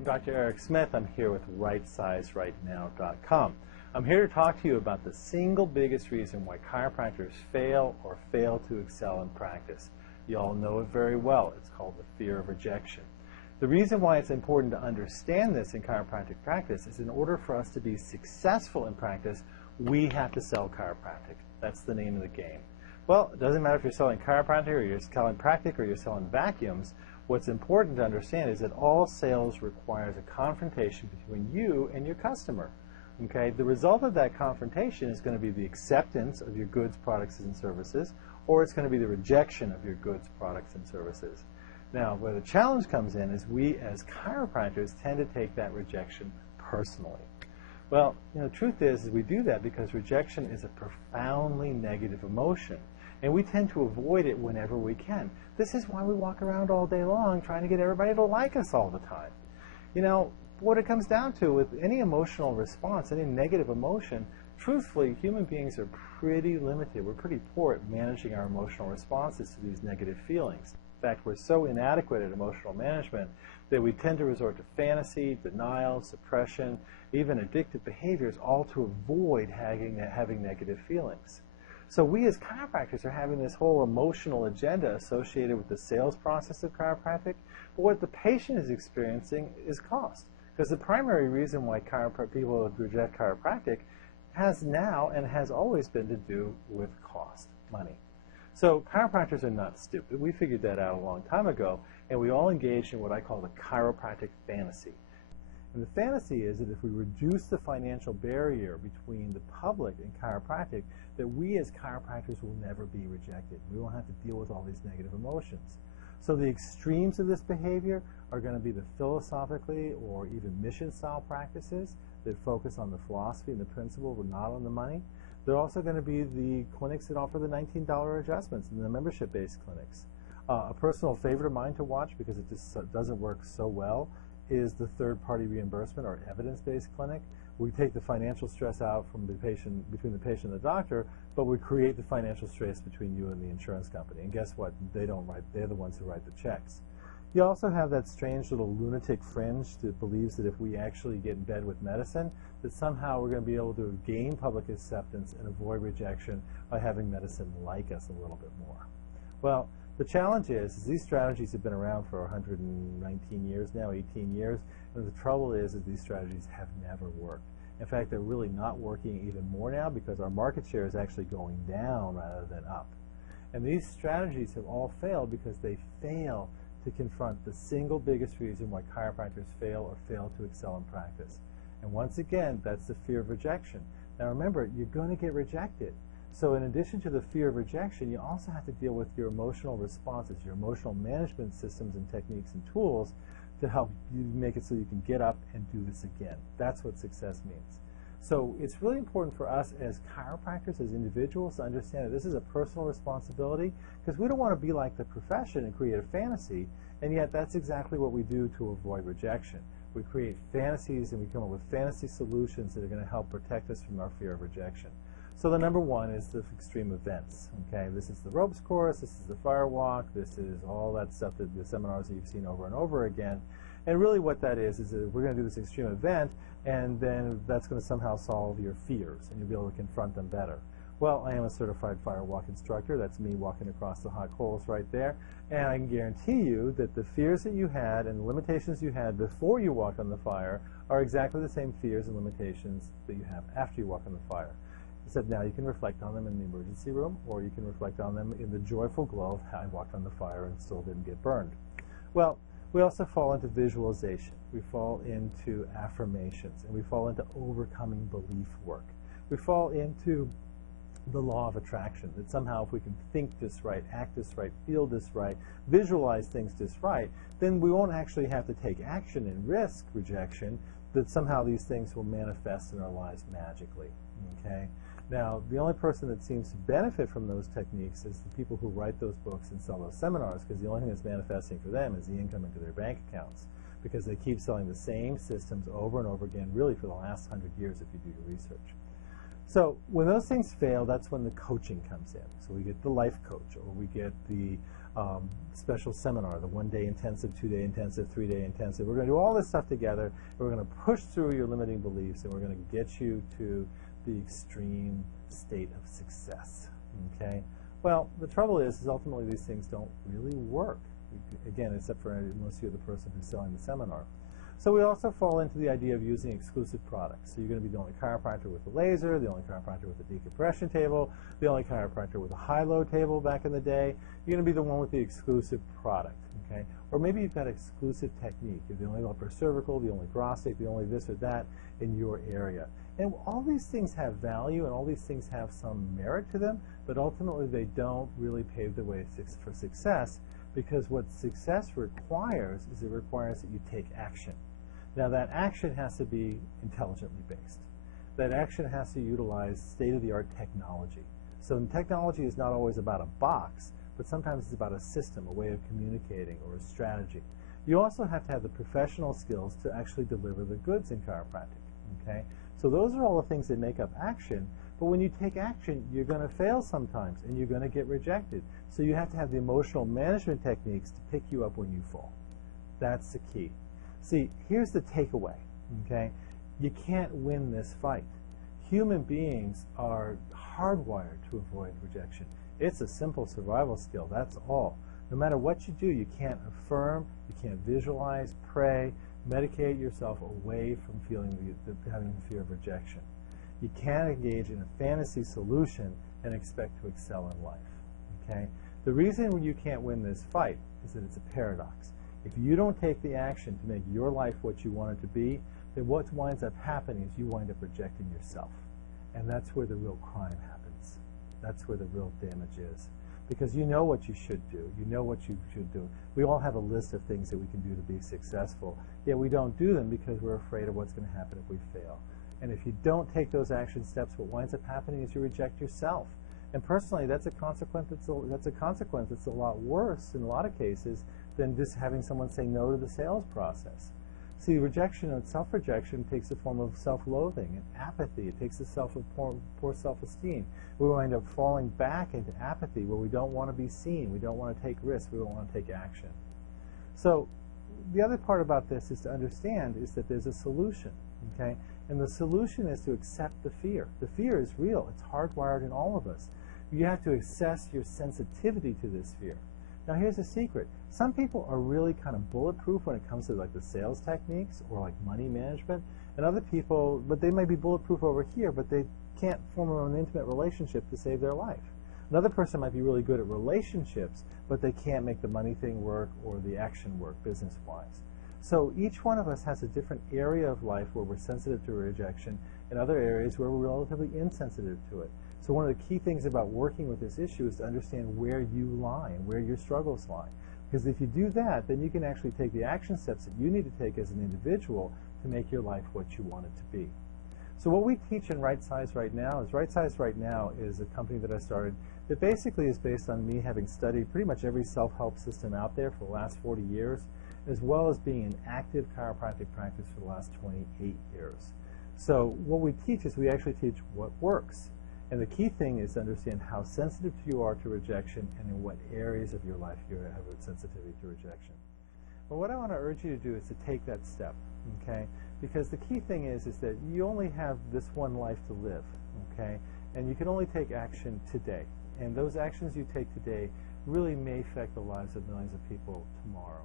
I'm Dr. Eric Smith. I'm here with RightSizeRightNow.com. I'm here to talk to you about the single biggest reason why chiropractors fail or fail to excel in practice. You all know it very well. It's called the fear of rejection. The reason why it's important to understand this in chiropractic practice is in order for us to be successful in practice, we have to sell chiropractic. That's the name of the game. Well, it doesn't matter if you're selling chiropractic or you're selling practic or you're selling vacuums. What's important to understand is that all sales requires a confrontation between you and your customer. Okay? The result of that confrontation is going to be the acceptance of your goods, products, and services, or it's going to be the rejection of your goods, products, and services. Now, where the challenge comes in is we as chiropractors tend to take that rejection personally. Well, the truth is we do that because rejection is a profoundly negative emotion, and we tend to avoid it whenever we can. This is why we walk around all day long trying to get everybody to like us all the time. What it comes down to with any emotional response, any negative emotion, truthfully, human beings are pretty limited. We're pretty poor at managing our emotional responses to these negative feelings. In fact, we're so inadequate at emotional management that we tend to resort to fantasy, denial, suppression, even addictive behaviors, all to avoid having negative feelings. So we as chiropractors are having this whole emotional agenda associated with the sales process of chiropractic, but what the patient is experiencing is cost. Because the primary reason why people reject chiropractic has now and has always been to do with cost, money. So chiropractors are not stupid. We figured that out a long time ago, and we all engaged in what I call the chiropractic fantasy. And the fantasy is that if we reduce the financial barrier between the public and chiropractic, that we as chiropractors will never be rejected. We won't have to deal with all these negative emotions. So the extremes of this behavior are going to be the philosophically or even mission-style practices that focus on the philosophy and the principle but not on the money. They're also going to be the clinics that offer the $19 adjustments and the membership-based clinics. A personal favorite of mine to watch, because it just doesn't work so well, is the third-party reimbursement or evidence-based clinic. We take the financial stress out from the patient, between the patient and the doctor, but we create the financial stress between you and the insurance company. And guess what? They're the ones who write the checks. You also have that strange little lunatic fringe that believes that if we actually get in bed with medicine, that somehow we're going to be able to gain public acceptance and avoid rejection by having medicine like us a little bit more. Well, the challenge is these strategies have been around for 119 years now, 18 years, and the trouble is that these strategies have never worked. In fact, they're really not working even more now because our market share is actually going down rather than up. And these strategies have all failed because they fail to confront the single biggest reason why chiropractors fail or fail to excel in practice. And once again, that's the fear of rejection. Now remember, you're going to get rejected. So in addition to the fear of rejection, you also have to deal with your emotional responses, your emotional management systems and techniques and tools to help you make it so you can get up and do this again. That's what success means. So it's really important for us as chiropractors, as individuals, to understand that this is a personal responsibility, because we don't want to be like the profession and create a fantasy, and yet that's exactly what we do to avoid rejection. We create fantasies and we come up with fantasy solutions that are going to help protect us from our fear of rejection. So the number one is the extreme events. Okay, this is the ropes course, this is the fire walk, this is all that stuff, that the seminars that you've seen over and over again. And really what that is that we're going to do this extreme event, and then that's going to somehow solve your fears, and you'll be able to confront them better. Well, I am a certified fire walk instructor. That's me walking across the hot coals right there. And I can guarantee you that the fears that you had and the limitations you had before you walked on the fire are exactly the same fears and limitations that you have after you walk on the fire. Except now you can reflect on them in the emergency room, or you can reflect on them in the joyful glow of how I walked on the fire and still didn't get burned. Well, we also fall into visualization. We fall into affirmations, and we fall into overcoming belief work. We fall into the law of attraction, that somehow if we can think this right, act this right, feel this right, visualize things this right, then we won't actually have to take action and risk rejection, that somehow these things will manifest in our lives magically. Okay? Now, the only person that seems to benefit from those techniques is the people who write those books and sell those seminars, because the only thing that's manifesting for them is the income into their bank accounts, because they keep selling the same systems over and over again, really for the last 100 years if you do your research. So when those things fail, that's when the coaching comes in. So we get the life coach, or we get the special seminar, the 1-day intensive, 2-day intensive, 3-day intensive. We're going to do all this stuff together, and we're going to push through your limiting beliefs, and we're going to get you to the extreme state of success. Okay? Well, the trouble is ultimately these things don't really work. Again, except for unless you're the person who's selling the seminar. So we also fall into the idea of using exclusive products. So you're going to be the only chiropractor with a laser, the only chiropractor with a decompression table, the only chiropractor with a high-low table back in the day. You're going to be the one with the exclusive product, okay? Or maybe you've got exclusive technique. You're the only upper cervical, the only prostate, the only this or that in your area. And all these things have value, and all these things have some merit to them, but ultimately they don't really pave the way for success, because what success requires is it requires that you take action. Now that action has to be intelligently based. That action has to utilize state-of-the-art technology. So technology is not always about a box, but sometimes it's about a system, a way of communicating, or a strategy. You also have to have the professional skills to actually deliver the goods in chiropractic. Okay? So those are all the things that make up action, but when you take action, you're going to fail sometimes, and you're going to get rejected. So you have to have the emotional management techniques to pick you up when you fall. That's the key. See, here's the takeaway, okay? You can't win this fight. Human beings are hardwired to avoid rejection. It's a simple survival skill, that's all. No matter what you do, you can't affirm, you can't visualize, pray, medicate yourself away from having the fear of rejection. You can't engage in a fantasy solution and expect to excel in life, okay? The reason you can't win this fight is that it's a paradox. If you don't take the action to make your life what you want it to be, then what winds up happening is you wind up rejecting yourself. And that's where the real crime happens. That's where the real damage is. Because you know what you should do. You know what you should do. We all have a list of things that we can do to be successful, yet we don't do them because we're afraid of what's going to happen if we fail. And if you don't take those action steps, what winds up happening is you reject yourself. And personally, that's a consequence that's a lot worse in a lot of cases than just having someone say no to the sales process. See, rejection and self-rejection takes the form of self-loathing and apathy. It takes the poor self-esteem. We wind up falling back into apathy where we don't want to be seen, we don't want to take risks, we don't want to take action. So the other part about this is to understand is that there's a solution, okay? And the solution is to accept the fear. The fear is real. It's hardwired in all of us. You have to assess your sensitivity to this fear. Now here's a secret. Some people are really kind of bulletproof when it comes to like the sales techniques or like money management, and other people, but they might be bulletproof over here, but they can't form an intimate relationship to save their life. Another person might be really good at relationships, but they can't make the money thing work or the action work business-wise. So each one of us has a different area of life where we're sensitive to rejection and other areas where we're relatively insensitive to it. So one of the key things about working with this issue is to understand where you lie and where your struggles lie. Because if you do that, then you can actually take the action steps that you need to take as an individual to make your life what you want it to be. So what we teach in Right Size Right Now is a company that I started that basically is based on me having studied pretty much every self-help system out there for the last 40 years, as well as being an active chiropractic practice for the last 28 years. So what we teach is we actually teach what works. And the key thing is to understand how sensitive you are to rejection and in what areas of your life you have a sensitivity to rejection. But what I want to urge you to do is to take that step, okay? Because the key thing is that you only have this one life to live, okay? And you can only take action today. And those actions you take today really may affect the lives of millions of people tomorrow.